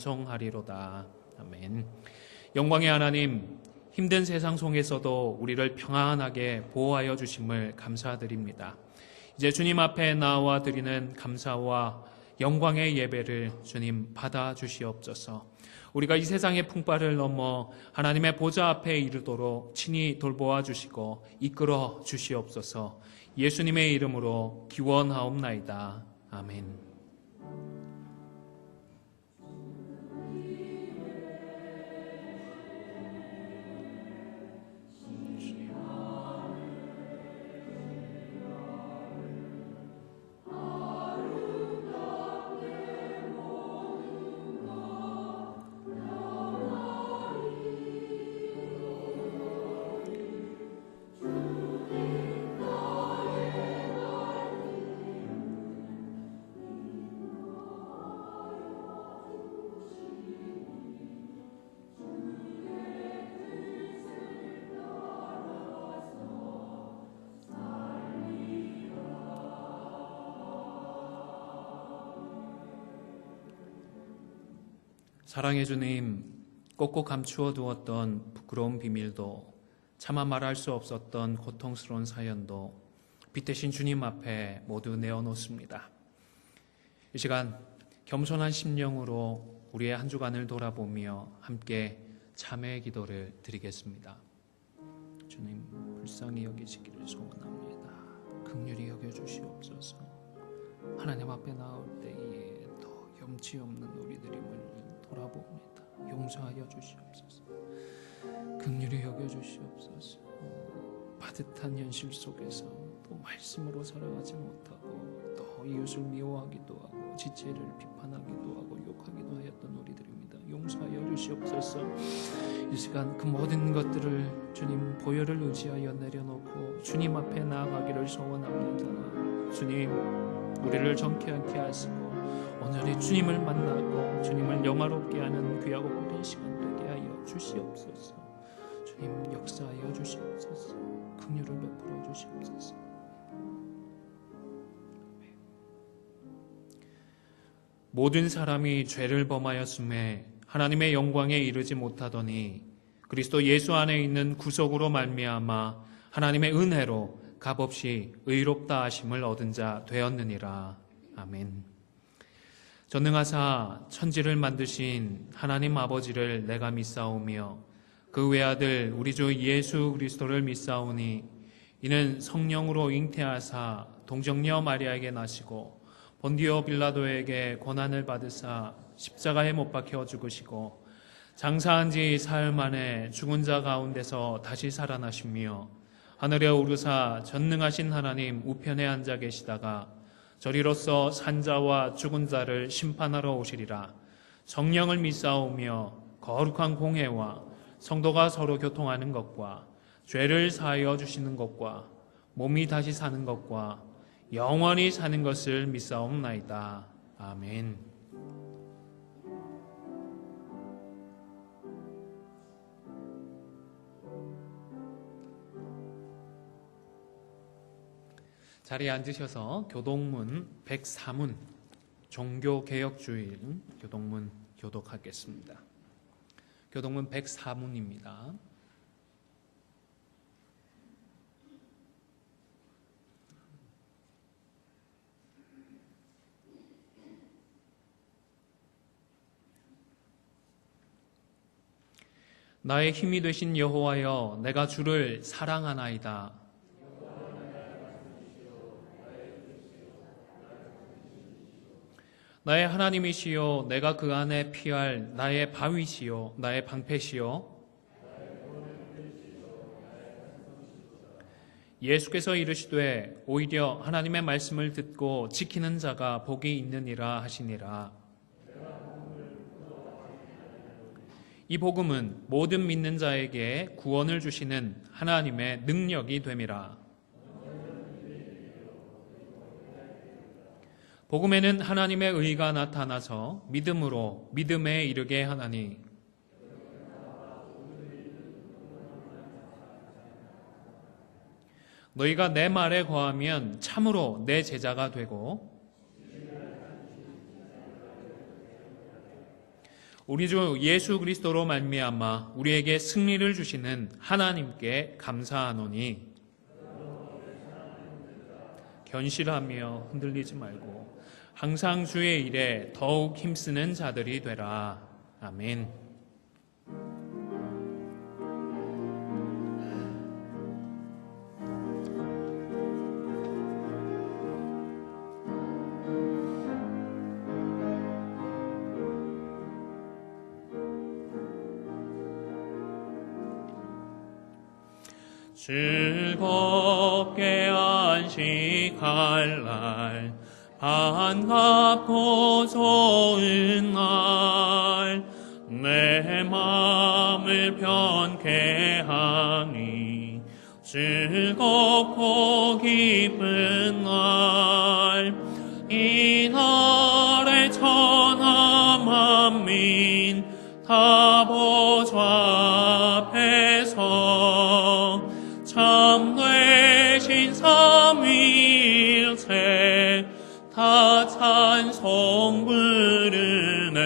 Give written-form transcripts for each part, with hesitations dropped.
찬송하리로다. 아멘. 영광의 하나님, 힘든 세상 속에서도 우리를 평안하게 보호하여 주심을 감사드립니다. 이제 주님 앞에 나와 드리는 감사와 영광의 예배를 주님 받아 주시옵소서. 우리가 이 세상의 풍파를 넘어 하나님의 보좌 앞에 이르도록 친히 돌보아 주시고 이끌어 주시옵소서. 예수님의 이름으로 기원하옵나이다. 아멘. 사랑해 주님, 꼭꼭 감추어 두었던 부끄러운 비밀도, 차마 말할 수 없었던 고통스러운 사연도 빛 대신 주님 앞에 모두 내어놓습니다. 이 시간 겸손한 심령으로 우리의 한 주간을 돌아보며 함께 참회의 기도를 드리겠습니다. 주님, 불쌍히 여기시기를 소원합니다. 긍휼히 여겨주시옵소서. 하나님 앞에 나올 때에 더 염치 없는 우리들임을 돌아봅니다. 용서하여 주시옵소서. 긍휼히 여겨주시옵소서. 빠듯한 현실 속에서 또 말씀으로 살아가지 못하고 또 이웃을 미워하기도 하고 지체를 비판하기도 하고 욕하기도 하였던 우리들입니다. 용서하여 주시옵소서. 이 시간 그 모든 것들을 주님 보혈을 의지하여 내려놓고 주님 앞에 나아가기를 소원합니다. 주님, 우리를 정케하게 하시고 오늘이 주님을 만나고 주님을 영화롭게 하는 귀하고 복된 시간 되게 하여 주시옵소서. 주님, 역사하여 주시옵소서. 긍휼을 베풀어 주시옵소서. 모든 사람이 죄를 범하였음에 하나님의 영광에 이르지 못하더니 그리스도 예수 안에 있는 구속으로 말미암아 하나님의 은혜로 값없이 의롭다 하심을 얻은 자 되었느니라. 아멘. 전능하사 천지를 만드신 하나님 아버지를 내가 믿사오며 그 외아들 우리 주 예수 그리스도를 믿사오니 이는 성령으로 잉태하사 동정녀 마리아에게 나시고 본디오 빌라도에게 고난을 받으사 십자가에 못 박혀 죽으시고 장사한 지 사흘 만에 죽은 자 가운데서 다시 살아나시며 하늘에 오르사 전능하신 하나님 우편에 앉아 계시다가 저리로서 산자와 죽은 자를 심판하러 오시리라. 성령을 믿사오며 거룩한 공회와 성도가 서로 교통하는 것과 죄를 사하여 주시는 것과 몸이 다시 사는 것과 영원히 사는 것을 믿사옵나이다. 아멘. 자리에 앉으셔서 교동문 104문 종교개혁주일 교동문 교독하겠습니다. 교동문 104문입니다. 나의 힘이 되신 여호와여, 내가 주를 사랑하나이다. 나의 하나님이시요, 내가 그 안에 피할 나의 바위시요, 나의 방패시요. 예수께서 이르시되 오히려 하나님의 말씀을 듣고 지키는 자가 복이 있느니라 하시니라. 이 복음은 모든 믿는 자에게 구원을 주시는 하나님의 능력이 됨이라. 복음에는 하나님의 의가 나타나서 믿음으로 믿음에 이르게 하나니 너희가 내 말에 거하면 참으로 내 제자가 되고 우리 주 예수 그리스도로 말미암아 우리에게 승리를 주시는 하나님께 감사하노니 견실하며 흔들리지 말고 항상 주의 일에 더욱 힘쓰는 자들이 되라. 아멘. 즐겁게 안식할 날 반갑고 좋은 날 내 맘을 편케 하니 즐겁고 기쁜 날 이 날에 천하 만민 다 보좌 앞에서 참되신 삼위일체 다 찬송 부르네.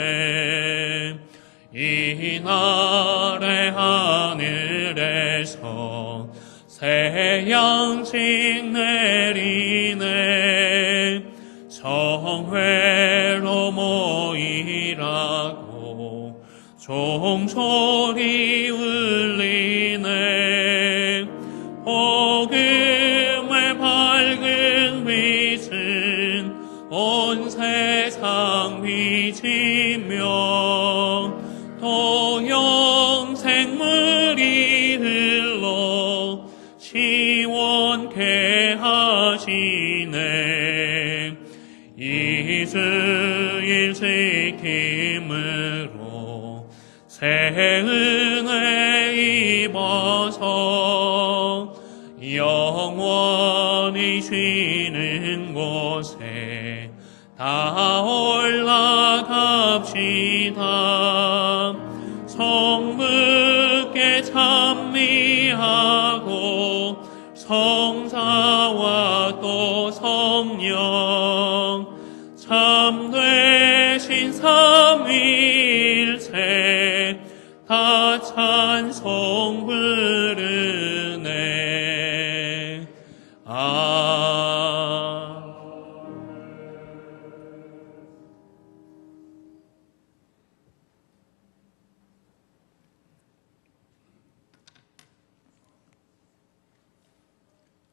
이날에 하늘에서 새 양식 내리네. 성회로 모이라고 종소리 울리네. 복음의 밝은 빛은 온 세상 비치며 또 영생물이 흘러 시원케 하시네. 이주일 지킴으로 새 은혜 입어서 영원히 쉬는 곳에 다 올라갑시다. 성부께 찬미하고 성자와 또 성령 참되신 삼위일체 다 찬송 부르네.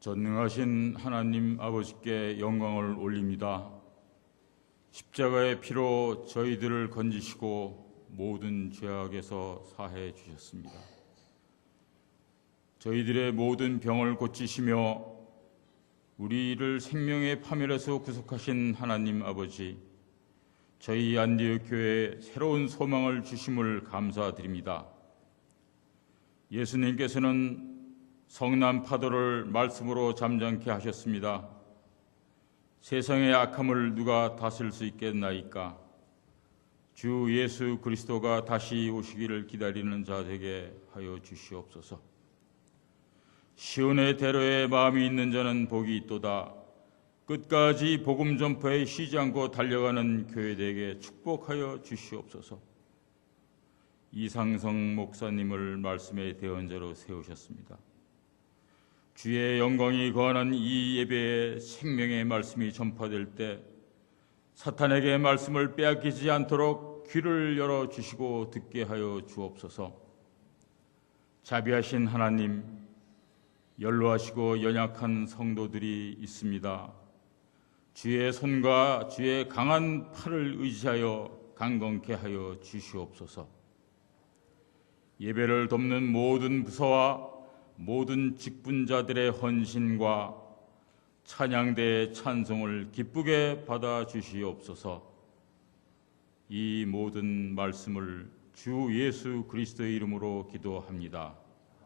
전능하신 하나님 아버지께 영광을 올립니다. 십자가의 피로 저희들을 건지시고 모든 죄악에서 사해 주셨습니다. 저희들의 모든 병을 고치시며 우리를 생명의 파멸에서 구속하신 하나님 아버지, 저희 안디옥 교회에 새로운 소망을 주심을 감사드립니다. 예수님께서는 성난 파도를 말씀으로 잠잠케 하셨습니다. 세상의 악함을 누가 다스릴 수 있겠나이까? 주 예수 그리스도가 다시 오시기를 기다리는 자 되게 하여 주시옵소서. 시온의 대로에 마음이 있는 자는 복이 있도다. 끝까지 복음 전파에 쉬지 않고 달려가는 교회들에게 축복하여 주시옵소서. 이상성 목사님을 말씀의 대언자로 세우셨습니다. 주의 영광이 거하는 이 예배에 생명의 말씀이 전파될 때 사탄에게 말씀을 빼앗기지 않도록 귀를 열어주시고 듣게 하여 주옵소서. 자비하신 하나님, 연로하시고 연약한 성도들이 있습니다. 주의 손과 주의 강한 팔을 의지하여 강건케 하여 주시옵소서. 예배를 돕는 모든 부서와 모든 직분자들의 헌신과 찬양대의 찬송을 기쁘게 받아 주시옵소서. 이 모든 말씀을 주 예수 그리스도의 이름으로 기도합니다.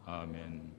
아멘.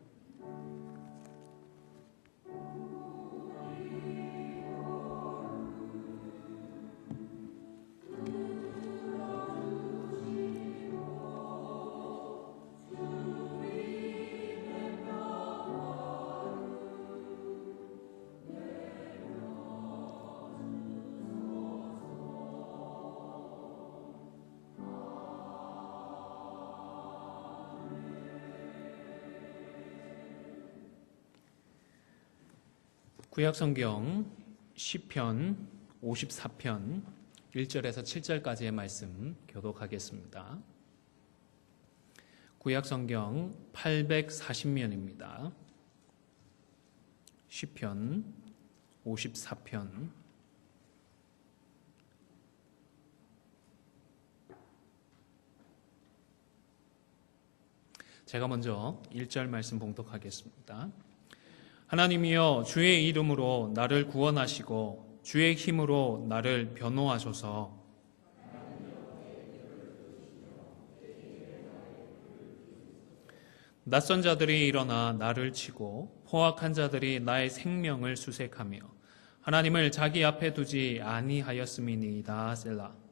구약성경 시편 54편 1절에서 7절까지의 말씀 교독하겠습니다. 구약성경 840면입니다. 시편 54편 제가 먼저 1절 말씀 봉독하겠습니다. 하나님이여, 주의 이름으로 나를 구원하시고 주의 힘으로 나를 변호하소서. 낯선 자들이 일어나 나를 치고 포악한 자들이 나의 생명을 수색하며 하나님을 자기 앞에 두지 아니하였음이니이다. 셀라.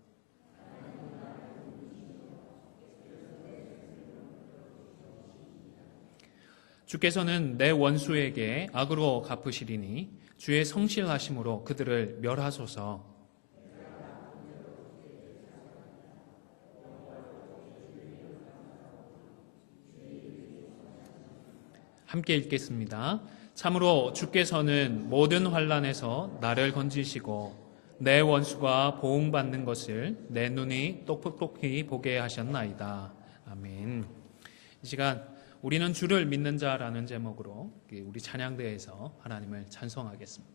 주께서는 내 원수에게 악으로 갚으시리니 주의 성실하심으로 그들을 멸하소서. 함께 읽겠습니다. 참으로 주께서는 모든 환난에서 나를 건지시고 내 원수가 보응받는 것을 내 눈이 똑똑히 보게 하셨나이다. 아멘. 이 시간 우리는 주를 믿는 자라는 제목으로 우리 찬양대에서 하나님을 찬송하겠습니다.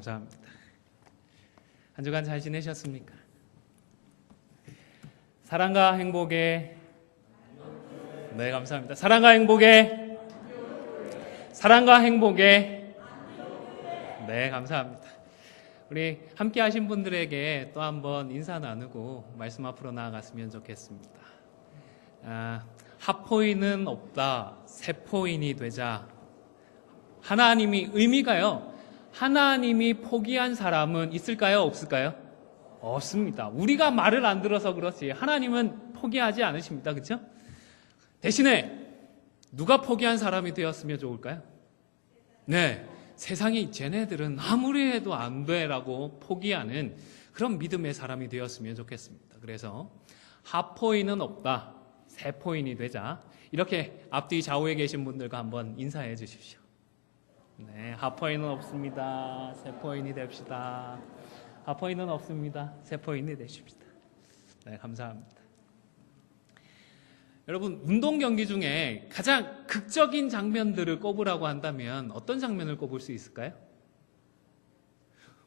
감사합니다. 한 주간 잘 지내셨습니까? 사랑과 행복에 네, 감사합니다. 사랑과 행복에 네, 감사합니다. 우리 함께 하신 분들에게 또 한번 인사 나누고 말씀 앞으로 나아갔으면 좋겠습니다. 하포인은 없다, 세포인이 되자. 하나님이 의미가요, 하나님이 포기한 사람은 있을까요, 없을까요? 없습니다. 우리가 말을 안 들어서 그렇지 하나님은 포기하지 않으십니다. 그렇죠? 대신에 누가 포기한 사람이 되었으면 좋을까요? 네, 세상이 쟤네들은 아무리 해도 안 돼라고 포기하는 그런 믿음의 사람이 되었으면 좋겠습니다. 그래서 하포인은 없다, 세포인이 되자. 이렇게 앞뒤 좌우에 계신 분들과 한번 인사해 주십시오. 네, 하포인은 없습니다. 세포인이 됩시다. 하포인은 없습니다. 세포인이 되십시다. 네, 감사합니다. 여러분, 운동 경기 중에 가장 극적인 장면들을 꼽으라고 한다면 어떤 장면을 꼽을 수 있을까요?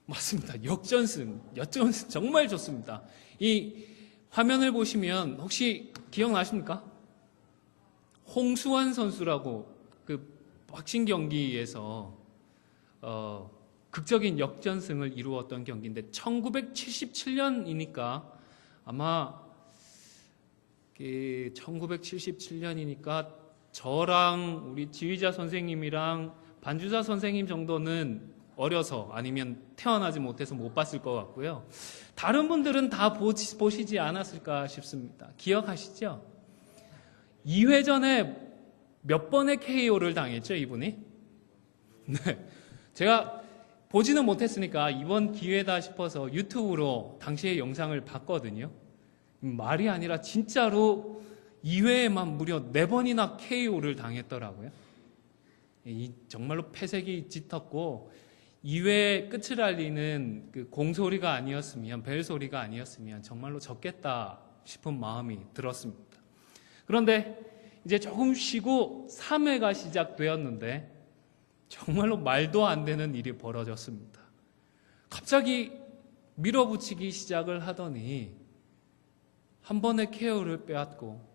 맞습니다. 역전승 정말 좋습니다. 이 화면을 보시면 혹시 기억나십니까? 홍수환 선수라고 그 박싱 경기에서 극적인 역전승을 이루었던 경기인데 1977년이니까 아마 1977년이니까 저랑 우리 지휘자 선생님이랑 반주자 선생님 정도는 어려서 아니면 태어나지 못해서 못 봤을 것 같고요. 다른 분들은 다 보시지 않았을까 싶습니다. 기억하시죠? 2회전에 몇 번의 KO를 당했죠, 이분이? 네. 제가 보지는 못했으니까 이번 기회다 싶어서 유튜브로 당시의 영상을 봤거든요. 말이 아니라 진짜로 2회에만 무려 4번이나 KO를 당했더라고요. 정말로 패색이 짙었고 2회 끝을 알리는 그 공소리가 아니었으면, 벨소리가 아니었으면 정말로 졌겠다 싶은 마음이 들었습니다. 그런데 이제 조금 쉬고 3회가 시작되었는데 정말로 말도 안 되는 일이 벌어졌습니다. 갑자기 밀어붙이기 시작을 하더니 한 번의 KO를 빼앗고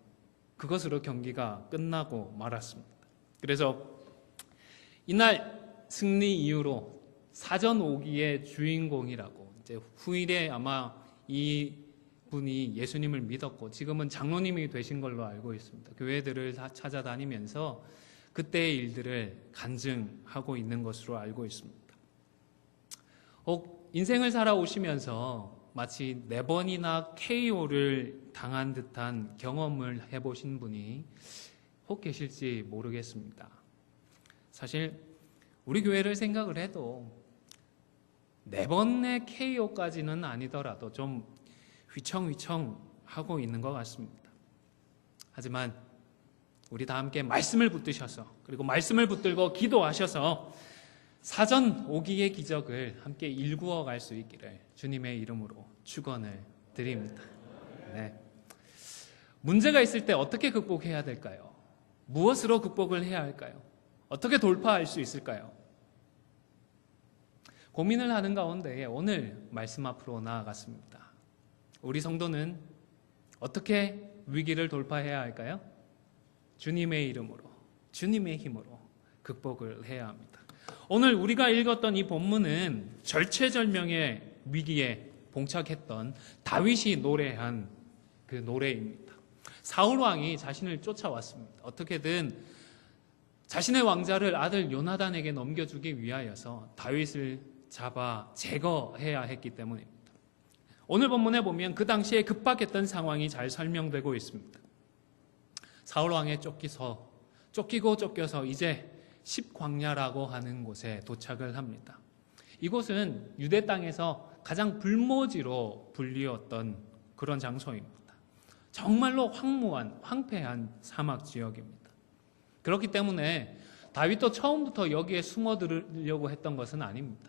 그것으로 경기가 끝나고 말았습니다. 그래서 이날 승리 이후로 사전 오기의 주인공이라고, 이제 후일에 아마 이 분이 예수님을 믿었고 지금은 장로님이 되신 걸로 알고 있습니다. 교회들을 다 찾아다니면서 그때의 일들을 간증하고 있는 것으로 알고 있습니다. 혹 인생을 살아오시면서 마치 4번이나 KO를 당한 듯한 경험을 해보신 분이 혹 계실지 모르겠습니다. 사실 우리 교회를 생각을 해도 4번의 KO까지는 아니더라도 좀 휘청휘청 하고 있는 것 같습니다. 하지만 우리 다 함께 말씀을 붙드셔서, 그리고 말씀을 붙들고 기도하셔서 사전 오기의 기적을 함께 일구어 갈 수 있기를 주님의 이름으로 축원을 드립니다. 네. 문제가 있을 때 어떻게 극복해야 될까요? 무엇으로 극복을 해야 할까요? 어떻게 돌파할 수 있을까요? 고민을 하는 가운데 오늘 말씀 앞으로 나아갔습니다. 우리 성도는 어떻게 위기를 돌파해야 할까요? 주님의 이름으로, 주님의 힘으로 극복을 해야 합니다. 오늘 우리가 읽었던 이 본문은 절체절명의 위기에 봉착했던 다윗이 노래한 그 노래입니다. 사울 왕이 자신을 쫓아왔습니다. 어떻게든 자신의 왕자를 아들 요나단에게 넘겨주기 위하여서 다윗을 잡아 제거해야 했기 때문입니다. 오늘 본문에 보면 그 당시에 급박했던 상황이 잘 설명되고 있습니다. 사울 왕의 쫓기고 쫓겨서 이제 십광야라고 하는 곳에 도착을 합니다. 이곳은 유대 땅에서 가장 불모지로 불리웠던 그런 장소입니다. 정말로 황무한, 황폐한 사막 지역입니다. 그렇기 때문에 다윗도 처음부터 여기에 숨어들으려고 했던 것은 아닙니다.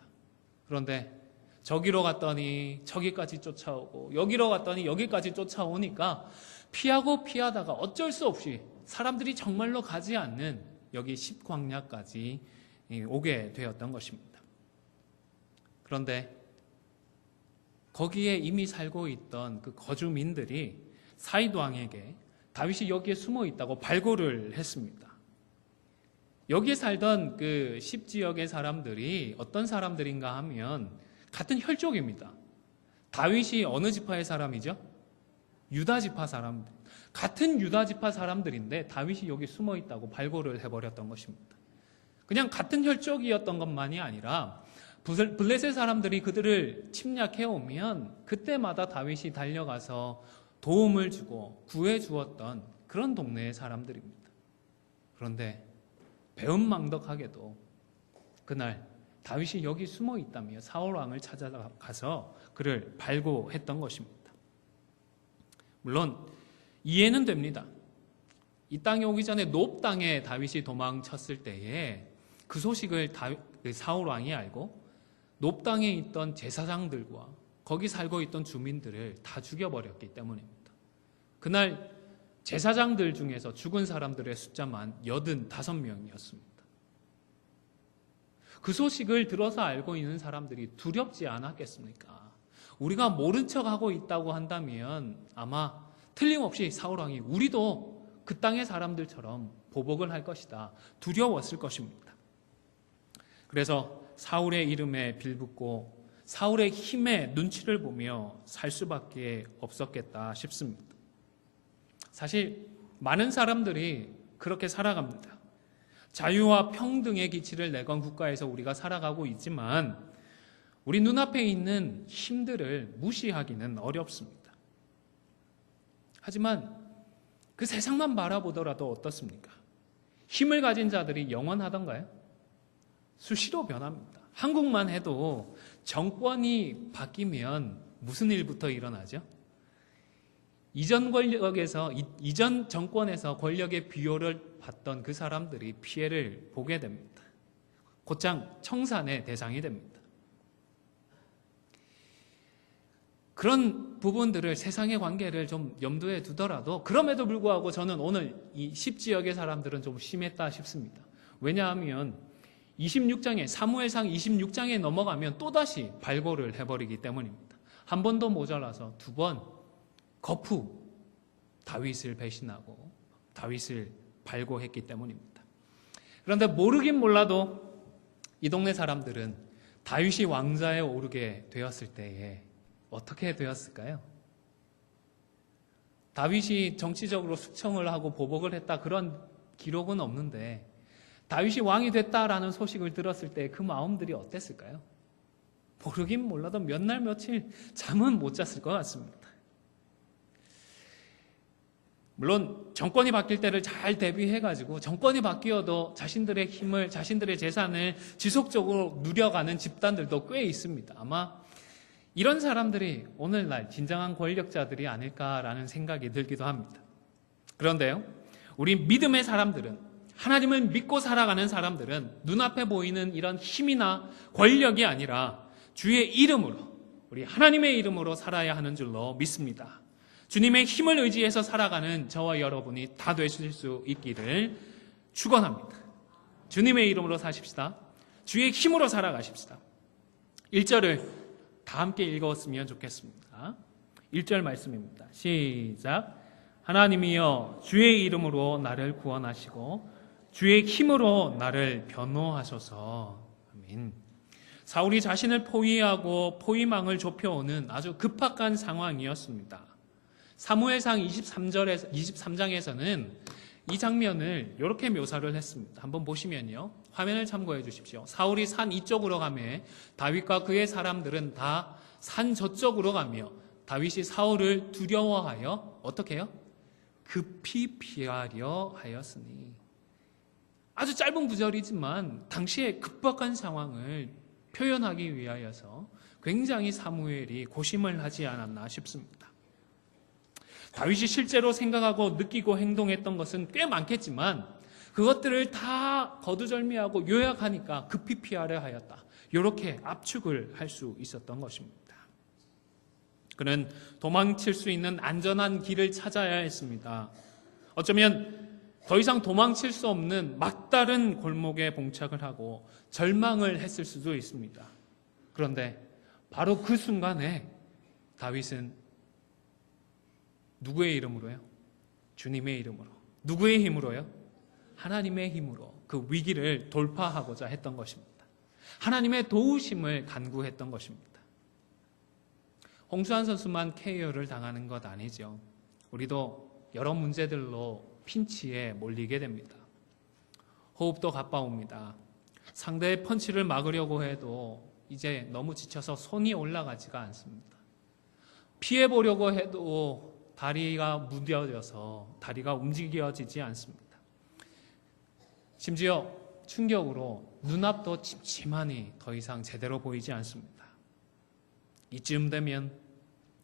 그런데 저기로 갔더니 저기까지 쫓아오고, 여기로 갔더니 여기까지 쫓아오니까 피하고 피하다가 어쩔 수 없이 사람들이 정말로 가지 않는 여기 십광야까지 오게 되었던 것입니다. 그런데 거기에 이미 살고 있던 그 거주민들이 사윗 왕에게 다윗이 여기에 숨어 있다고 발고를 했습니다. 여기에 살던 그 십지역의 사람들이 어떤 사람들인가 하면 같은 혈족입니다. 다윗이 어느 지파의 사람이죠? 유다 지파 사람. 같은 유다 지파 사람들인데 다윗이 여기 숨어 있다고 발굴을 해버렸던 것입니다. 그냥 같은 혈족이었던 것만이 아니라 블레셋 사람들이 그들을 침략해 오면 그때마다 다윗이 달려가서 도움을 주고 구해 주었던 그런 동네의 사람들입니다. 그런데 배은망덕하게도 그날 다윗이 여기 숨어 있다며 사울 왕을 찾아가서 그를 발고했던 것입니다. 물론 이해는 됩니다. 이 땅에 오기 전에 높 땅에 다윗이 도망쳤을 때에 그 소식을 사울 왕이 알고 높 땅에 있던 제사장들과 거기 살고 있던 주민들을 다 죽여버렸기 때문입니다. 그날 제사장들 중에서 죽은 사람들의 숫자만 85명이었습니다. 그 소식을 들어서 알고 있는 사람들이 두렵지 않았겠습니까? 우리가 모른 척하고 있다고 한다면 아마 틀림없이 사울왕이 우리도 그 땅의 사람들처럼 보복을 할 것이다. 두려웠을 것입니다. 그래서 사울의 이름에 빌붙고 사울의 힘의 눈치를 보며 살 수밖에 없었겠다 싶습니다. 사실 많은 사람들이 그렇게 살아갑니다. 자유와 평등의 기치를 내건 국가에서 우리가 살아가고 있지만 우리 눈앞에 있는 힘들을 무시하기는 어렵습니다. 하지만 그 세상만 바라보더라도 어떻습니까? 힘을 가진 자들이 영원하던가요? 수시로 변합니다. 한국만 해도 정권이 바뀌면 무슨 일부터 일어나죠? 이전 정권에서 권력의 비호를 받던 그 사람들이 피해를 보게 됩니다. 곧장 청산의 대상이 됩니다. 그런 부분들을 세상의 관계를 좀 염두에 두더라도 그럼에도 불구하고 저는 오늘 이 10지역의 사람들은 좀 심했다 싶습니다. 왜냐하면 26장에 사무엘상 26장에 넘어가면 또다시 발고를 해버리기 때문입니다. 한 번도 모자라서 두 번 거푸 다윗을 배신하고 다윗을 발고했기 때문입니다. 그런데 모르긴 몰라도 이 동네 사람들은 다윗이 왕좌에 오르게 되었을 때에 어떻게 되었을까요? 다윗이 정치적으로 숙청을 하고 보복을 했다 그런 기록은 없는데 다윗이 왕이 됐다라는 소식을 들었을 때 그 마음들이 어땠을까요? 모르긴 몰라도 몇 날 며칠 잠은 못 잤을 것 같습니다. 물론 정권이 바뀔 때를 잘 대비해가지고 정권이 바뀌어도 자신들의 힘을, 자신들의 재산을 지속적으로 누려가는 집단들도 꽤 있습니다. 아마 이런 사람들이 오늘날 진정한 권력자들이 아닐까라는 생각이 들기도 합니다. 그런데요, 우리 믿음의 사람들은, 하나님을 믿고 살아가는 사람들은 눈앞에 보이는 이런 힘이나 권력이 아니라 주의 이름으로, 우리 하나님의 이름으로 살아야 하는 줄로 믿습니다. 주님의 힘을 의지해서 살아가는 저와 여러분이 다 되실 수 있기를 축원합니다. 주님의 이름으로 사십시다. 주의 힘으로 살아가십시다. 1절을 다 함께 읽었으면 좋겠습니다. 1절 말씀입니다. 시작. 하나님이여 주의 이름으로 나를 구원하시고 주의 힘으로 나를 변호하소서. 아멘. 사울이 자신을 포위하고 포위망을 좁혀오는 아주 급박한 상황이었습니다. 사무엘상 23장에서는 이 장면을 이렇게 묘사를 했습니다. 한번 보시면요. 화면을 참고해 주십시오. 사울이 산 이쪽으로 가며 다윗과 그의 사람들은 다 산 저쪽으로 가며 다윗이 사울을 두려워하여 어떻게 해요? 급히 피하려 하였으니. 아주 짧은 구절이지만 당시의 급박한 상황을 표현하기 위하여서 굉장히 사무엘이 고심을 하지 않았나 싶습니다. 다윗이 실제로 생각하고 느끼고 행동했던 것은 꽤 많겠지만 그것들을 다 거두절미하고 요약하니까 급히 피하려 하였다. 이렇게 압축을 할 수 있었던 것입니다. 그는 도망칠 수 있는 안전한 길을 찾아야 했습니다. 어쩌면 더 이상 도망칠 수 없는 막다른 골목에 봉착을 하고 절망을 했을 수도 있습니다. 그런데 바로 그 순간에 다윗은 누구의 이름으로요? 주님의 이름으로. 누구의 힘으로요? 하나님의 힘으로 그 위기를 돌파하고자 했던 것입니다. 하나님의 도우심을 간구했던 것입니다. 홍수환 선수만 KO를 당하는 것 아니죠. 우리도 여러 문제들로 핀치에 몰리게 됩니다. 호흡도 가빠옵니다. 상대의 펀치를 막으려고 해도 이제 너무 지쳐서 손이 올라가지가 않습니다. 피해보려고 해도 다리가 무뎌져서 다리가 움직여지지 않습니다. 심지어 충격으로 눈앞도 침침하니 더 이상 제대로 보이지 않습니다. 이쯤 되면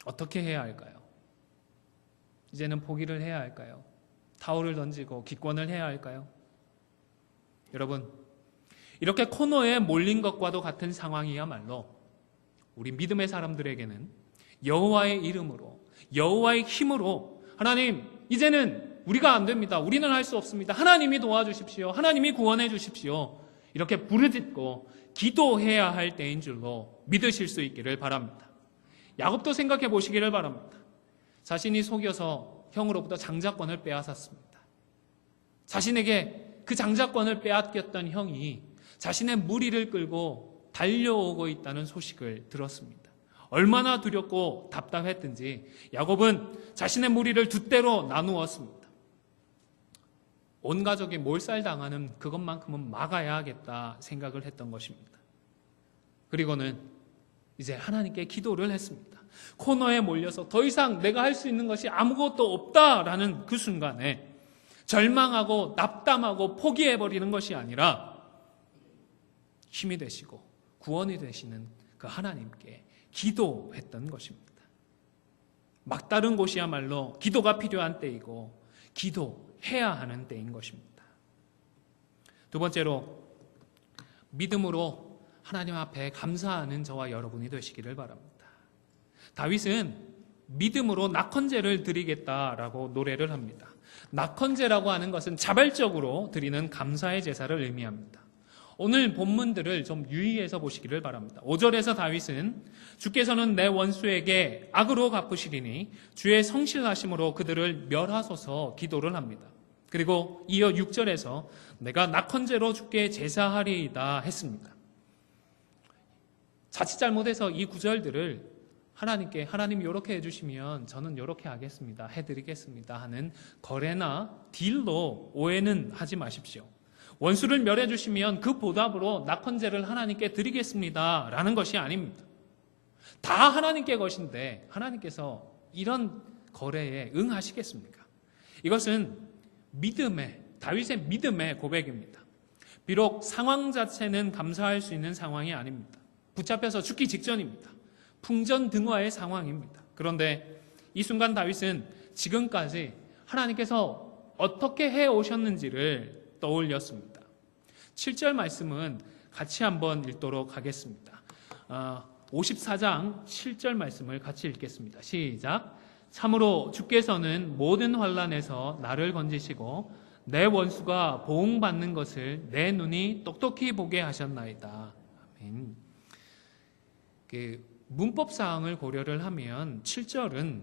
어떻게 해야 할까요? 이제는 포기를 해야 할까요? 타올을 던지고 기권을 해야 할까요? 여러분, 이렇게 코너에 몰린 것과도 같은 상황이야말로 우리 믿음의 사람들에게는 여호와의 이름으로, 여호와의 힘으로 하나님, 이제는 우리가 안 됩니다. 우리는 할 수 없습니다. 하나님이 도와주십시오. 하나님이 구원해 주십시오. 이렇게 부르짖고 기도해야 할 때인 줄로 믿으실 수 있기를 바랍니다. 야곱도 생각해 보시기를 바랍니다. 자신이 속여서 형으로부터 장자권을 빼앗았습니다. 자신에게 그 장자권을 빼앗겼던 형이 자신의 무리를 끌고 달려오고 있다는 소식을 들었습니다. 얼마나 두렵고 답답했든지 야곱은 자신의 무리를 두 대로 나누었습니다. 온 가족이 몰살당하는 그것만큼은 막아야겠다 생각을 했던 것입니다. 그리고는 이제 하나님께 기도를 했습니다. 코너에 몰려서 더 이상 내가 할 수 있는 것이 아무것도 없다라는 그 순간에 절망하고 낙담하고 포기해버리는 것이 아니라 힘이 되시고 구원이 되시는 그 하나님께 기도했던 것입니다. 막다른 곳이야말로 기도가 필요한 때이고 기도해야 하는 때인 것입니다. 두 번째로, 믿음으로 하나님 앞에 감사하는 저와 여러분이 되시기를 바랍니다. 다윗은 믿음으로 낙헌제를 드리겠다라고 노래를 합니다. 낙헌제라고 하는 것은 자발적으로 드리는 감사의 제사를 의미합니다. 오늘 본문들을 좀 유의해서 보시기를 바랍니다. 5절에서 다윗은 주께서는 내 원수에게 악으로 갚으시리니 주의 성실하심으로 그들을 멸하소서 기도를 합니다. 그리고 이어 6절에서 내가 낙헌제로 주께 제사하리이다 했습니다. 자칫 잘못해서 이 구절들을 하나님께 하나님 이렇게 해주시면 저는 이렇게 하겠습니다, 해드리겠습니다 하는 거래나 딜로 오해는 하지 마십시오. 원수를 멸해 주시면 그 보답으로 낙헌제를 하나님께 드리겠습니다 라는 것이 아닙니다. 다 하나님께 것인데 하나님께서 이런 거래에 응하시겠습니까? 이것은 다윗의 믿음의 고백입니다. 비록 상황 자체는 감사할 수 있는 상황이 아닙니다. 붙잡혀서 죽기 직전입니다. 풍전등화의 상황입니다. 그런데 이 순간 다윗은 지금까지 하나님께서 어떻게 해오셨는지를 떠올렸습니다. 7절 말씀은 같이 한번 읽도록 하겠습니다. 54장 7절 말씀을 같이 읽겠습니다. 시작. 참으로 주께서는 모든 환난에서 나를 건지시고 내 원수가 보응받는 것을 내 눈이 똑똑히 보게 하셨나이다. 아멘. 문법 사항을 고려를 하면 7절은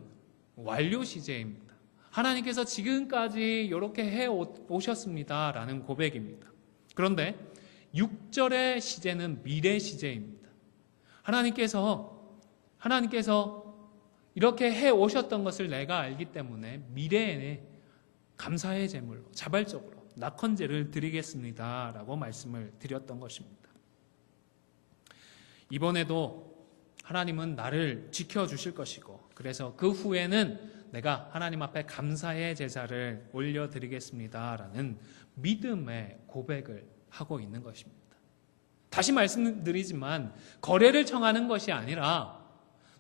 완료 시제입니다. 하나님께서 지금까지 이렇게 해 오셨습니다라는 고백입니다. 그런데 6절의 시제는 미래 시제입니다. 하나님께서 이렇게 해 오셨던 것을 내가 알기 때문에 미래에 감사의 제물로 자발적으로 낙헌제를 드리겠습니다라고 말씀을 드렸던 것입니다. 이번에도 하나님은 나를 지켜주실 것이고 그래서 그 후에는 내가 하나님 앞에 감사의 제사를 올려드리겠습니다라는 믿음의 고백을 하고 있는 것입니다. 다시 말씀드리지만 거래를 청하는 것이 아니라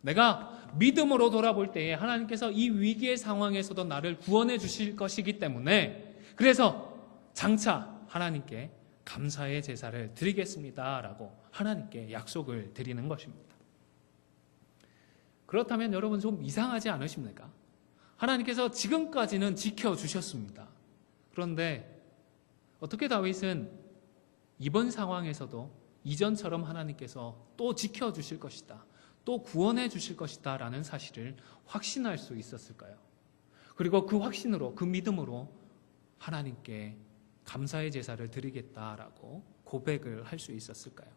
내가 믿음으로 돌아볼 때에 하나님께서 이 위기의 상황에서도 나를 구원해 주실 것이기 때문에 그래서 장차 하나님께 감사의 제사를 드리겠습니다라고 하나님께 약속을 드리는 것입니다. 그렇다면 여러분 좀 이상하지 않으십니까? 하나님께서 지금까지는 지켜주셨습니다. 그런데 어떻게 다윗은 이번 상황에서도 이전처럼 하나님께서 또 지켜주실 것이다, 또 구원해 주실 것이다 라는 사실을 확신할 수 있었을까요? 그리고 그 확신으로, 그 믿음으로 하나님께 감사의 제사를 드리겠다라고 고백을 할 수 있었을까요?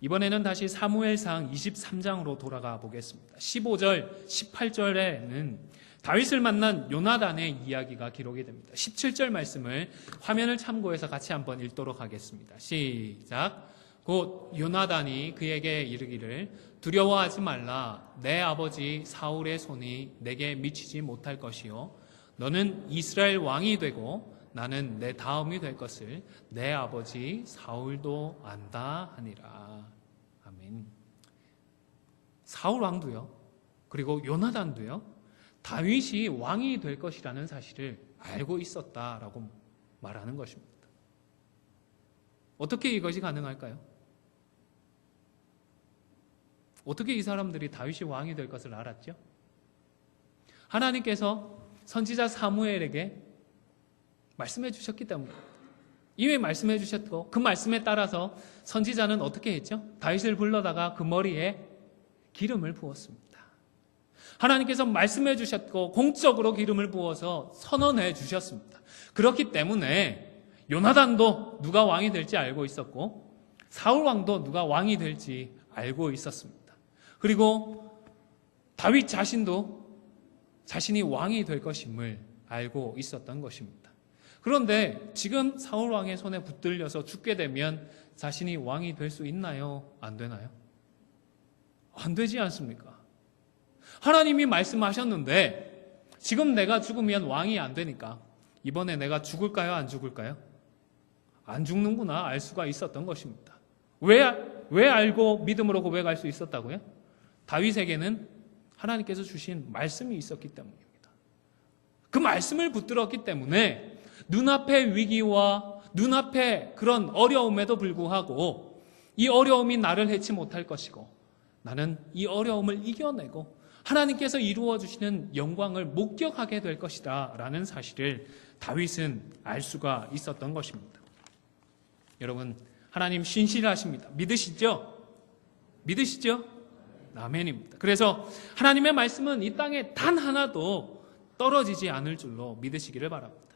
이번에는 다시 사무엘상 23장으로 돌아가 보겠습니다. 15절, 18절에는 다윗을 만난 요나단의 이야기가 기록이 됩니다. 17절 말씀을 화면을 참고해서 같이 한번 읽도록 하겠습니다. 시작. 곧 요나단이 그에게 이르기를 두려워하지 말라. 내 아버지 사울의 손이 내게 미치지 못할 것이요 너는 이스라엘 왕이 되고 나는 내 다음이 될 것을 내 아버지 사울도 안다 하니라. 아멘. 사울 왕도요, 그리고 요나단도요, 다윗이 왕이 될 것이라는 사실을 알고 있었다라고 말하는 것입니다. 어떻게 이것이 가능할까요? 어떻게 이 사람들이 다윗이 왕이 될 것을 알았죠? 하나님께서 선지자 사무엘에게 말씀해 주셨기 때문입니다. 이미 말씀해 주셨고 그 말씀에 따라서 선지자는 어떻게 했죠? 다윗을 불러다가 그 머리에 기름을 부었습니다. 하나님께서 말씀해 주셨고 공적으로 기름을 부어서 선언해 주셨습니다. 그렇기 때문에 요나단도 누가 왕이 될지 알고 있었고 사울 왕도 누가 왕이 될지 알고 있었습니다. 그리고 다윗 자신도 자신이 왕이 될 것임을 알고 있었던 것입니다. 그런데 지금 사울 왕의 손에 붙들려서 죽게 되면 자신이 왕이 될 수 있나요? 안 되나요? 안 되지 않습니까? 하나님이 말씀하셨는데 지금 내가 죽으면 왕이 안 되니까 이번에 내가 죽을까요? 안 죽을까요? 안 죽는구나 알 수가 있었던 것입니다. 왜 알고 믿음으로 고백할 수 있었다고요? 다윗에게는 하나님께서 주신 말씀이 있었기 때문입니다. 그 말씀을 붙들었기 때문에 눈앞의 위기와 눈앞의 그런 어려움에도 불구하고 이 어려움이 나를 해치 못할 것이고 나는 이 어려움을 이겨내고 하나님께서 이루어 주시는 영광을 목격하게 될 것이다 라는 사실을 다윗은 알 수가 있었던 것입니다. 여러분, 하나님 신실하십니다. 믿으시죠? 믿으시죠? 아멘입니다. 그래서 하나님의 말씀은 이 땅에 단 하나도 떨어지지 않을 줄로 믿으시기를 바랍니다.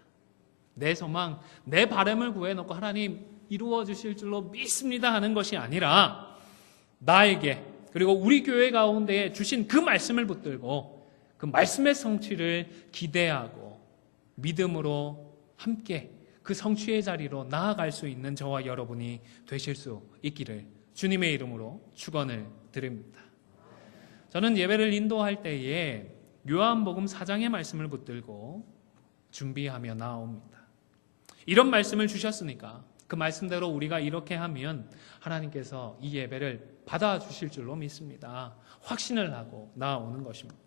내 소망, 내 바람을 구해놓고 하나님 이루어 주실 줄로 믿습니다 하는 것이 아니라 나에게 그리고 우리 교회 가운데에 주신 그 말씀을 붙들고 그 말씀의 성취를 기대하고 믿음으로 함께 그 성취의 자리로 나아갈 수 있는 저와 여러분이 되실 수 있기를 주님의 이름으로 축원을 드립니다. 저는 예배를 인도할 때에 요한복음 4장의 말씀을 붙들고 준비하며 나옵니다. 이런 말씀을 주셨으니까 그 말씀대로 우리가 이렇게 하면 하나님께서 이 예배를 받아주실 줄로 믿습니다. 확신을 하고 나오는 것입니다.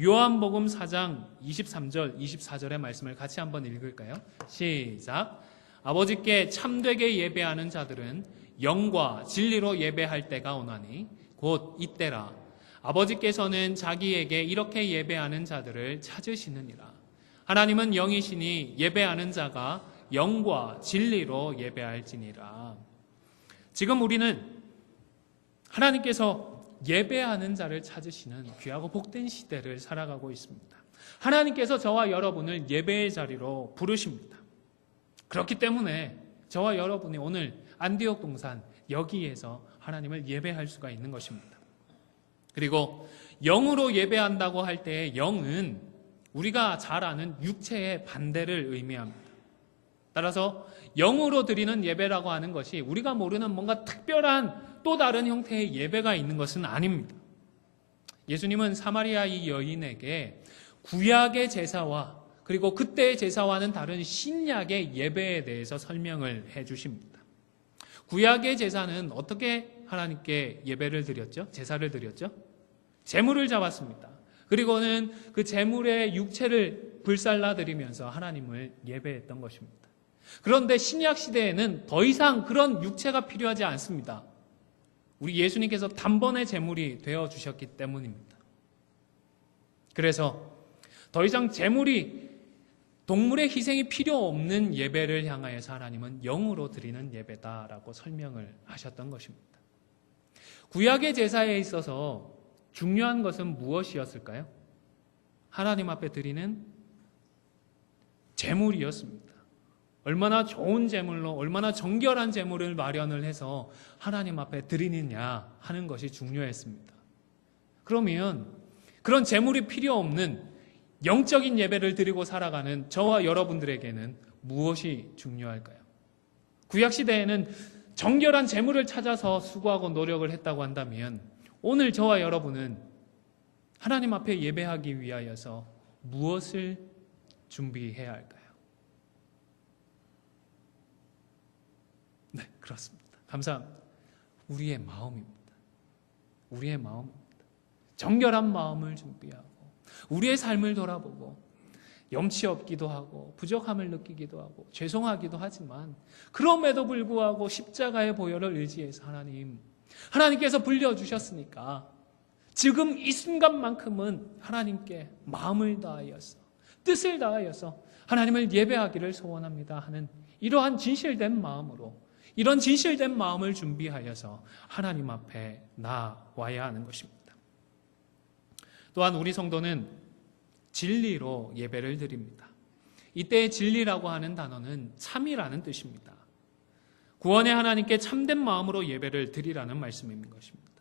요한복음 4장 23절, 24절의 말씀을 같이 한번 읽을까요? 시작. 아버지께 참되게 예배하는 자들은 영과 진리로 예배할 때가 오나니 곧 이때라. 아버지께서는 자기에게 이렇게 예배하는 자들을 찾으시느니라. 하나님은 영이시니 예배하는 자가 영과 진리로 예배할지니라. 지금 우리는 하나님께서 예배하는 자를 찾으시는 귀하고 복된 시대를 살아가고 있습니다. 하나님께서 저와 여러분을 예배의 자리로 부르십니다. 그렇기 때문에 저와 여러분이 오늘 안디옥 동산 여기에서 하나님을 예배할 수가 있는 것입니다. 그리고 영으로 예배한다고 할 때 영은 우리가 잘 아는 육체의 반대를 의미합니다. 따라서 영으로 드리는 예배라고 하는 것이 우리가 모르는 뭔가 특별한 또 다른 형태의 예배가 있는 것은 아닙니다. 예수님은 사마리아 이 여인에게 구약의 제사와 그리고 그때의 제사와는 다른 신약의 예배에 대해서 설명을 해 주십니다. 구약의 제사는 어떻게 하나님께 예배를 드렸죠? 제사를 드렸죠? 제물을 잡았습니다. 그리고는 그 제물의 육체를 불살라 드리면서 하나님을 예배했던 것입니다. 그런데 신약 시대에는 더 이상 그런 육체가 필요하지 않습니다. 우리 예수님께서 단번에 제물이 되어 주셨기 때문입니다. 그래서 더 이상 제물이 동물의 희생이 필요 없는 예배를 향하여서 하나님은 영으로 드리는 예배다라고 설명을 하셨던 것입니다. 구약의 제사에 있어서 중요한 것은 무엇이었을까요? 하나님 앞에 드리는 제물이었습니다. 얼마나 좋은 제물로, 얼마나 정결한 제물을 마련을 해서 하나님 앞에 드리느냐 하는 것이 중요했습니다. 그러면 그런 제물이 필요 없는 영적인 예배를 드리고 살아가는 저와 여러분들에게는 무엇이 중요할까요? 구약시대에는 정결한 제물을 찾아서 수고하고 노력을 했다고 한다면 오늘 저와 여러분은 하나님 앞에 예배하기 위하여서 무엇을 준비해야 할까요? 네, 그렇습니다. 감사합니다. 우리의 마음입니다. 우리의 마음입니다. 정결한 마음을 준비하고 우리의 삶을 돌아보고 염치 없기도 하고 부족함을 느끼기도 하고 죄송하기도 하지만 그럼에도 불구하고 십자가의 보혈을 의지해서 하나님께서 불려주셨으니까 지금 이 순간만큼은 하나님께 마음을 다하여서 뜻을 다하여서 하나님을 예배하기를 소원합니다 하는 이러한 진실된 마음으로 이런 진실된 마음을 준비하여서 하나님 앞에 나와야 하는 것입니다. 또한 우리 성도는 진리로 예배를 드립니다. 이때의 진리라고 하는 단어는 참이라는 뜻입니다. 구원의 하나님께 참된 마음으로 예배를 드리라는 말씀인 것입니다.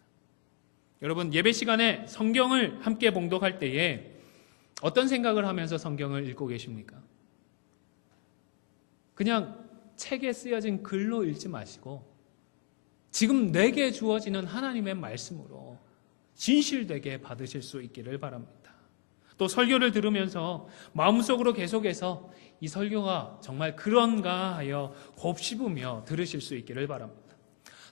여러분, 예배 시간에 성경을 함께 봉독할 때에 어떤 생각을 하면서 성경을 읽고 계십니까? 그냥 책에 쓰여진 글로 읽지 마시고 지금 내게 주어지는 하나님의 말씀으로 진실되게 받으실 수 있기를 바랍니다. 또 설교를 들으면서 마음속으로 계속해서 이 설교가 정말 그런가 하여 곱씹으며 들으실 수 있기를 바랍니다.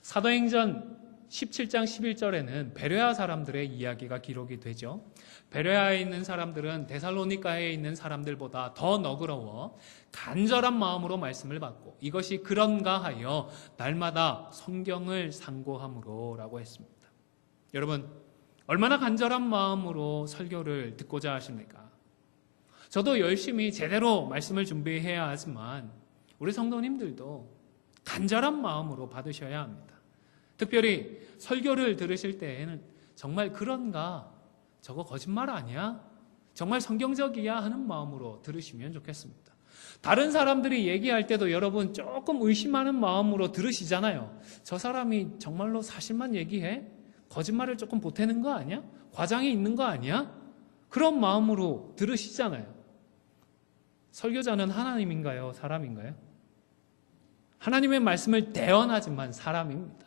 사도행전 17장 11절에는 베레아 사람들의 이야기가 기록이 되죠. 베레아에 있는 사람들은 데살로니가에 있는 사람들보다 더 너그러워 간절한 마음으로 말씀을 받고 이것이 그런가 하여 날마다 성경을 상고함으로라고 했습니다. 여러분, 얼마나 간절한 마음으로 설교를 듣고자 하십니까? 저도 열심히 제대로 말씀을 준비해야 하지만 우리 성도님들도 간절한 마음으로 받으셔야 합니다. 특별히 설교를 들으실 때에는 정말 그런가? 저거 거짓말 아니야? 정말 성경적이야? 하는 마음으로 들으시면 좋겠습니다. 다른 사람들이 얘기할 때도 여러분 조금 의심하는 마음으로 들으시잖아요. 저 사람이 정말로 사실만 얘기해? 거짓말을 조금 보태는 거 아니야? 과장이 있는 거 아니야? 그런 마음으로 들으시잖아요. 설교자는 하나님인가요? 사람인가요? 하나님의 말씀을 대언하지만 사람입니다.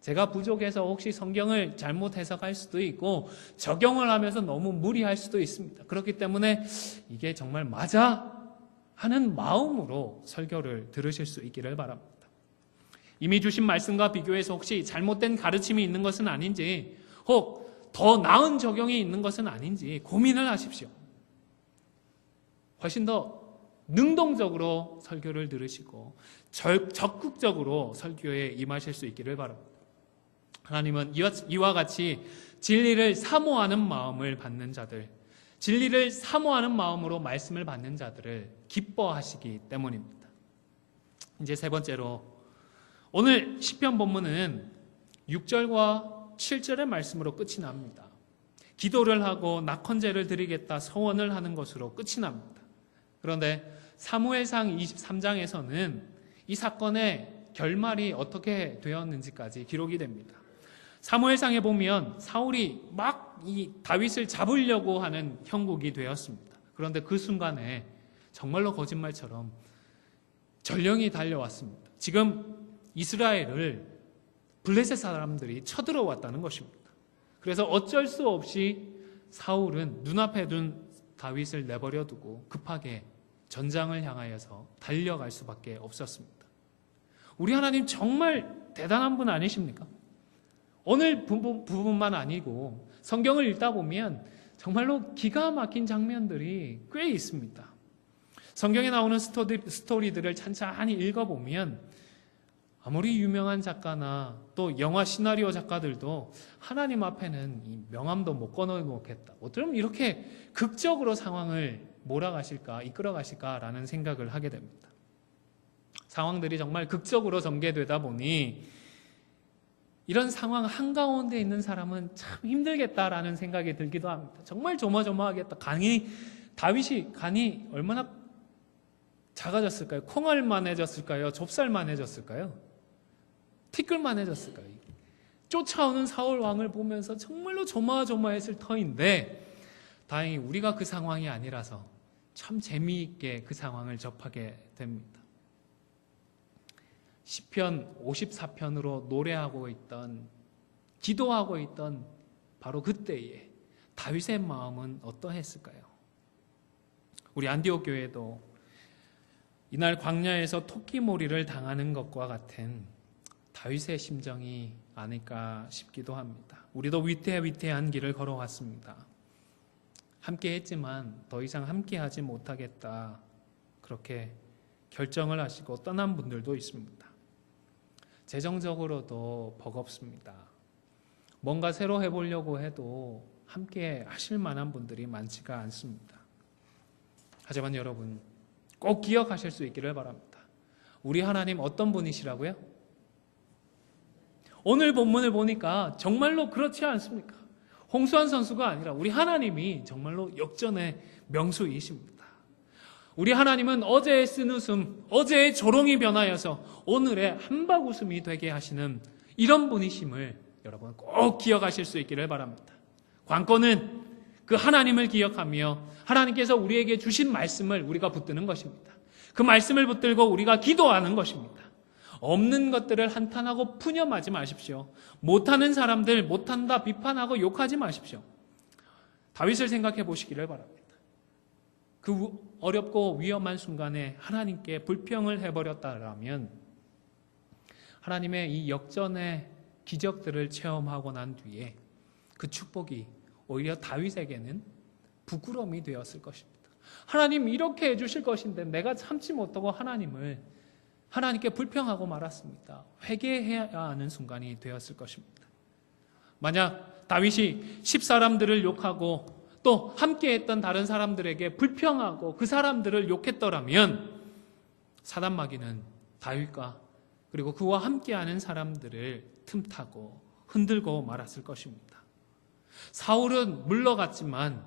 제가 부족해서 혹시 성경을 잘못 해석할 수도 있고 적용을 하면서 너무 무리할 수도 있습니다. 그렇기 때문에 이게 정말 맞아? 하는 마음으로 설교를 들으실 수 있기를 바랍니다. 이미 주신 말씀과 비교해서 혹시 잘못된 가르침이 있는 것은 아닌지 혹 더 나은 적용이 있는 것은 아닌지 고민을 하십시오. 훨씬 더 능동적으로 설교를 들으시고 적극적으로 설교에 임하실 수 있기를 바랍니다. 하나님은 이와 같이 진리를 사모하는 마음을 받는 자들, 진리를 사모하는 마음으로 말씀을 받는 자들을 기뻐하시기 때문입니다. 이제 세 번째로 오늘 시편 본문은 6절과 7절의 말씀으로 끝이 납니다. 기도를 하고 낙헌제를 드리겠다 서원을 하는 것으로 끝이 납니다. 그런데 사무엘상 23장에서는 이 사건의 결말이 어떻게 되었는지까지 기록이 됩니다. 사무엘상에 보면 사울이 막 이 다윗을 잡으려고 하는 형국이 되었습니다. 그런데 그 순간에 정말로 거짓말처럼 전령이 달려왔습니다. 지금 이스라엘을 블레셋 사람들이 쳐들어왔다는 것입니다. 그래서 어쩔 수 없이 사울은 눈앞에 둔 다윗을 내버려 두고 급하게 전장을 향하여서 달려갈 수밖에 없었습니다. 우리 하나님 정말 대단한 분 아니십니까? 오늘 부분만 아니고 성경을 읽다 보면 정말로 기가 막힌 장면들이 꽤 있습니다. 성경에 나오는 스토리들을 찬찬히 읽어보면 아무리 유명한 작가나 또 영화 시나리오 작가들도 하나님 앞에는 이 명함도 못 꺼내놓겠다. 어쩜 이렇게 극적으로 상황을 몰아가실까, 이끌어가실까라는 생각을 하게 됩니다. 상황들이 정말 극적으로 전개되다 보니 이런 상황 한가운데 있는 사람은 참 힘들겠다라는 생각이 들기도 합니다. 정말 조마조마하겠다. 다윗이 간이 얼마나 작아졌을까요? 콩알만해졌을까요? 좁쌀만해졌을까요? 티끌만해졌을까요? 쫓아오는 사울 왕을 보면서 정말로 조마조마했을 터인데 다행히 우리가 그 상황이 아니라서 참 재미있게 그 상황을 접하게 됩니다. 시편 54편으로 노래하고 있던, 기도하고 있던 바로 그때에 다윗의 마음은 어떠했을까요? 우리 안디옥 교회도 이날 광야에서 토끼몰이를 당하는 것과 같은 다윗의 심정이 아닐까 싶기도 합니다. 우리도 위태한 길을 걸어왔습니다. 함께 했지만 더 이상 함께 하지 못하겠다, 그렇게 결정을 하시고 떠난 분들도 있습니다. 재정적으로도 버겁습니다. 뭔가 새로 해보려고 해도 함께 하실 만한 분들이 많지가 않습니다. 하지만 여러분 꼭 기억하실 수 있기를 바랍니다. 우리 하나님 어떤 분이시라고요? 오늘 본문을 보니까 정말로 그렇지 않습니까? 홍수환 선수가 아니라 우리 하나님이 정말로 역전의 명수이십니다. 우리 하나님은 어제의 쓴웃음, 어제의 조롱이 변하여서 오늘의 한박웃음이 되게 하시는 이런 분이심을 여러분 꼭 기억하실 수 있기를 바랍니다. 관건은 그 하나님을 기억하며 하나님께서 우리에게 주신 말씀을 우리가 붙드는 것입니다. 그 말씀을 붙들고 우리가 기도하는 것입니다. 없는 것들을 한탄하고 푸념하지 마십시오. 못하는 사람들 못한다 비판하고 욕하지 마십시오. 다윗을 생각해 보시기를 바랍니다. 그 어렵고 위험한 순간에 하나님께 불평을 해버렸다라면 하나님의 이 역전의 기적들을 체험하고 난 뒤에 그 축복이 오히려 다윗에게는 부끄러움이 되었을 것입니다. 하나님 이렇게 해주실 것인데 내가 참지 못하고 하나님께 불평하고 말았습니다. 회개해야 하는 순간이 되었을 것입니다. 만약 다윗이 10사람들을 욕하고 또 함께했던 다른 사람들에게 불평하고 그 사람들을 욕했더라면 사단마귀는 다윗과 그리고 그와 함께하는 사람들을 틈타고 흔들고 말았을 것입니다. 사울은 물러갔지만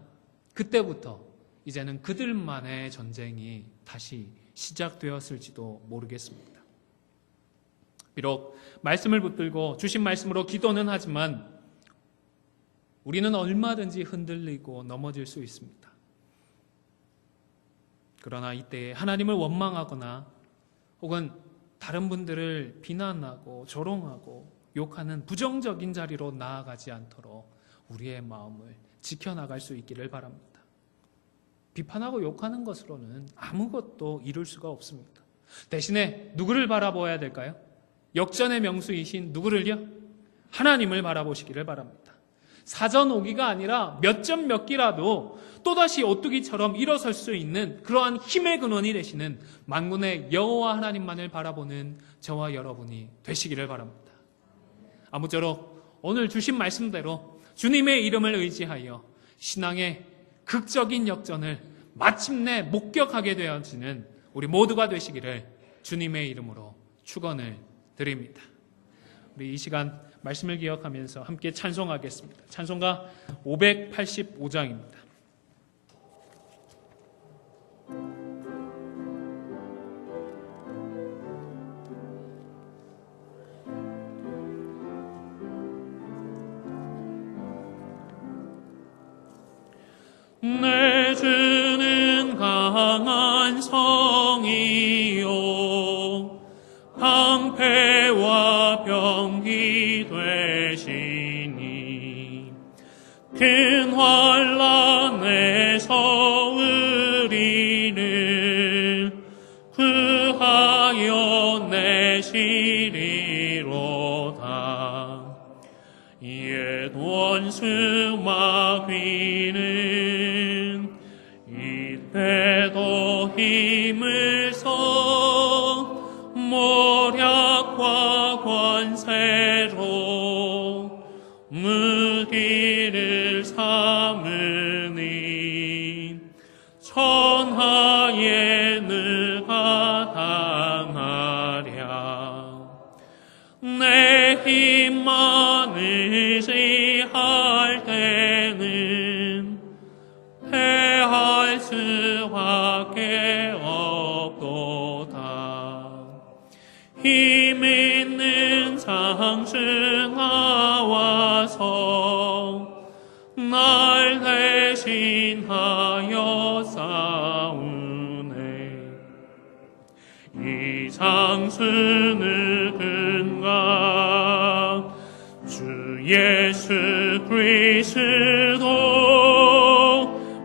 그때부터 이제는 그들만의 전쟁이 다시 시작되었을지도 모르겠습니다. 비록 말씀을 붙들고 주신 말씀으로 기도는 하지만 우리는 얼마든지 흔들리고 넘어질 수 있습니다. 그러나 이때에 하나님을 원망하거나 혹은 다른 분들을 비난하고 조롱하고 욕하는 부정적인 자리로 나아가지 않도록 우리의 마음을 지켜나갈 수 있기를 바랍니다. 비판하고 욕하는 것으로는 아무것도 이룰 수가 없습니다. 대신에 누구를 바라보아야 될까요? 역전의 명수이신 누구를요? 하나님을 바라보시기를 바랍니다. 사전 오기가 아니라 몇 점 몇 기라도 또다시 오뚜기처럼 일어설 수 있는 그러한 힘의 근원이 되시는 만군의 여호와 하나님만을 바라보는 저와 여러분이 되시기를 바랍니다. 아무쪼록 오늘 주신 말씀대로 주님의 이름을 의지하여 신앙의 극적인 역전을 마침내 목격하게 되어지는 우리 모두가 되시기를 주님의 이름으로 축원을 드립니다. 우리 이 시간 말씀을 기억하면서 함께 찬송하겠습니다. 찬송가 585장입니다. 내 주는 강한 성이요 방패와 병기 되시니 큰 환난에서 우리를 구하여 내시리로다. 옛 원수 마귀는 이때도 힘을 써 모략과 관세로 무기를 삼으니 천하에 누가 당하랴. 내 힘만 의지할 때는 패할 수밖에 없도다. 당신 나와서 날 대신하여 싸우네. 이 상수는 근각 주 예수 그리스도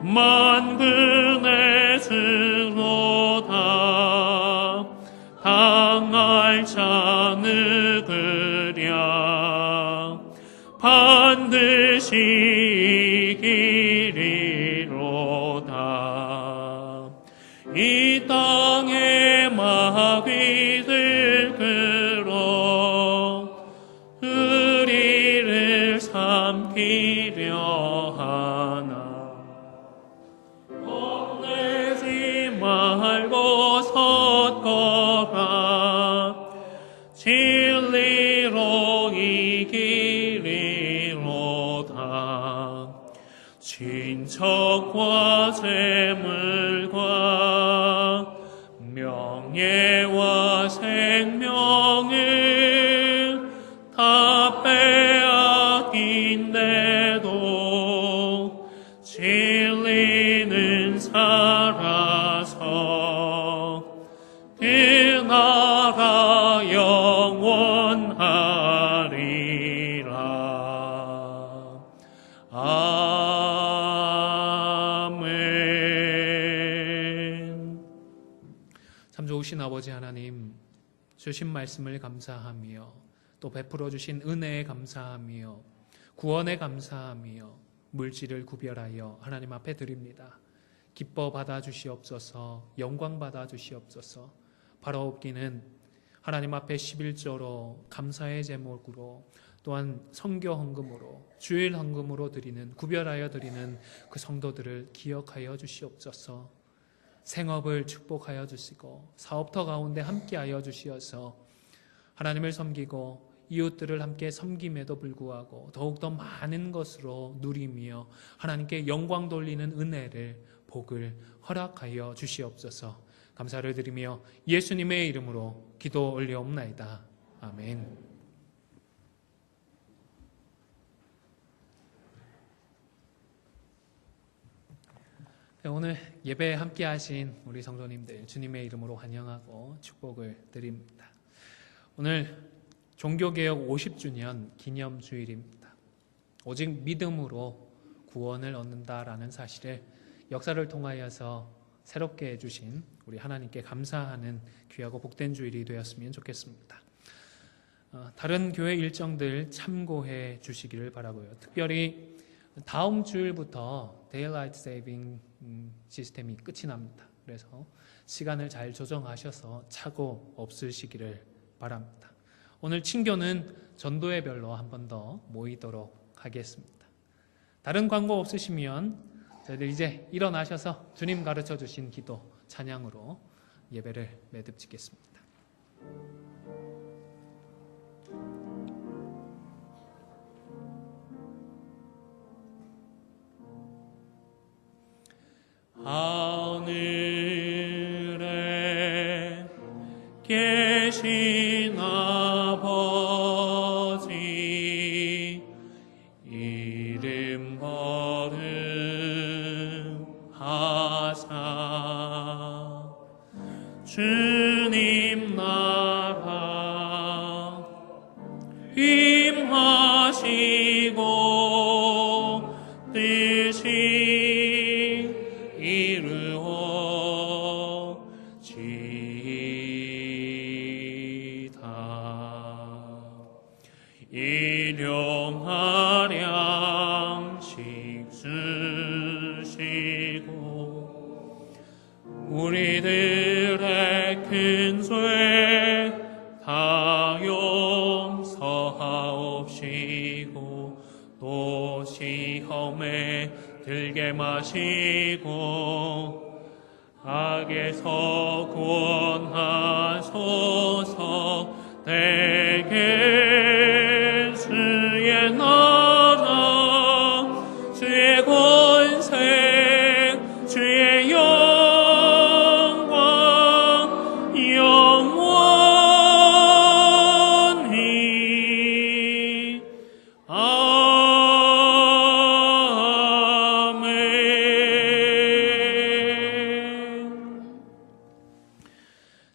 만군의 주로다. 당할 자 누구랴 반드시 이기리로다. 이 땅의 마귀들 끌어 우리를 삼키려 하나. 겁내지 말고 섰거라. 진리로 이기리로다. 친척과 재물과 명예와 생명을 다 빼앗긴데도 진리는 살아서 그 나라 영원하리라. 아멘. 참 좋으신 아버지 하나님, 주신 말씀을 감사하며 또 베풀어 주신 은혜에 감사하며 구원에 감사하며 물질을 구별하여 하나님 앞에 드립니다. 기뻐 받아 주시옵소서. 영광 받아 주시옵소서. 바라옵기는 하나님 앞에 11조로 감사의 제목으로 또한 성교 헌금으로 주일 헌금으로 드리는, 구별하여 드리는 그 성도들을 기억하여 주시옵소서. 생업을 축복하여 주시고 사업터 가운데 함께하여 주시어서 하나님을 섬기고 이웃들을 함께 섬김에도 불구하고 더욱더 많은 것으로 누리며 하나님께 영광 돌리는 은혜를, 복을 허락하여 주시옵소서. 감사를 드리며 예수님의 이름으로 기도 올려옵나이다. 아멘. 오늘 예배에 함께 하신 우리 성도님들 주님의 이름으로 환영하고 축복을 드립니다. 오늘 종교개혁 50주년 기념주일입니다. 오직 믿음으로 구원을 얻는다라는 사실을 역사를 통하여서 새롭게 해주신 우리 하나님께 감사하는 귀하고 복된 주일이 되었으면 좋겠습니다. 다른 교회 일정들 참고해 주시기를 바라고요. 특별히 다음 주일부터 Daylight Saving 시스템이 끝이 납니다. 그래서 시간을 잘 조정하셔서 착오 없으시기를 바랍니다. 오늘 친교는 전도회별로 한 번 더 모이도록 하겠습니다. 다른 광고 없으시면 저희들 이제 일어나셔서 주님 가르쳐 주신 기도, 찬양으로 예배를 매듭 짓겠습니다. 하늘에 계신 아버지 이름 거룩하사 주님 나라 임하시고 뜻이 일용할 양식 주시고 우리들의 큰 죄 다 용서하옵시고 또 시험에 들게 마시고 악에서 구원하소서. 대개 주의 나라 주의 권세 주의 영광 영원히.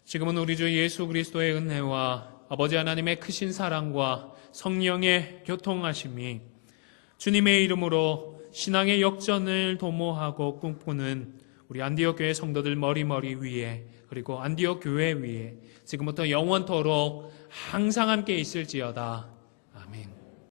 지금은 우리 주 예수 그리스도의 은혜와 아버지 하나님의 크신 사랑과 성령의 교통하심이 주님의 이름으로 신앙의 역전을 도모하고 꿈꾸는 우리 안디옥 교회 성도들 머리머리 위에, 그리고 안디옥 교회 위에 지금부터 영원토록 항상 함께 있을지어다.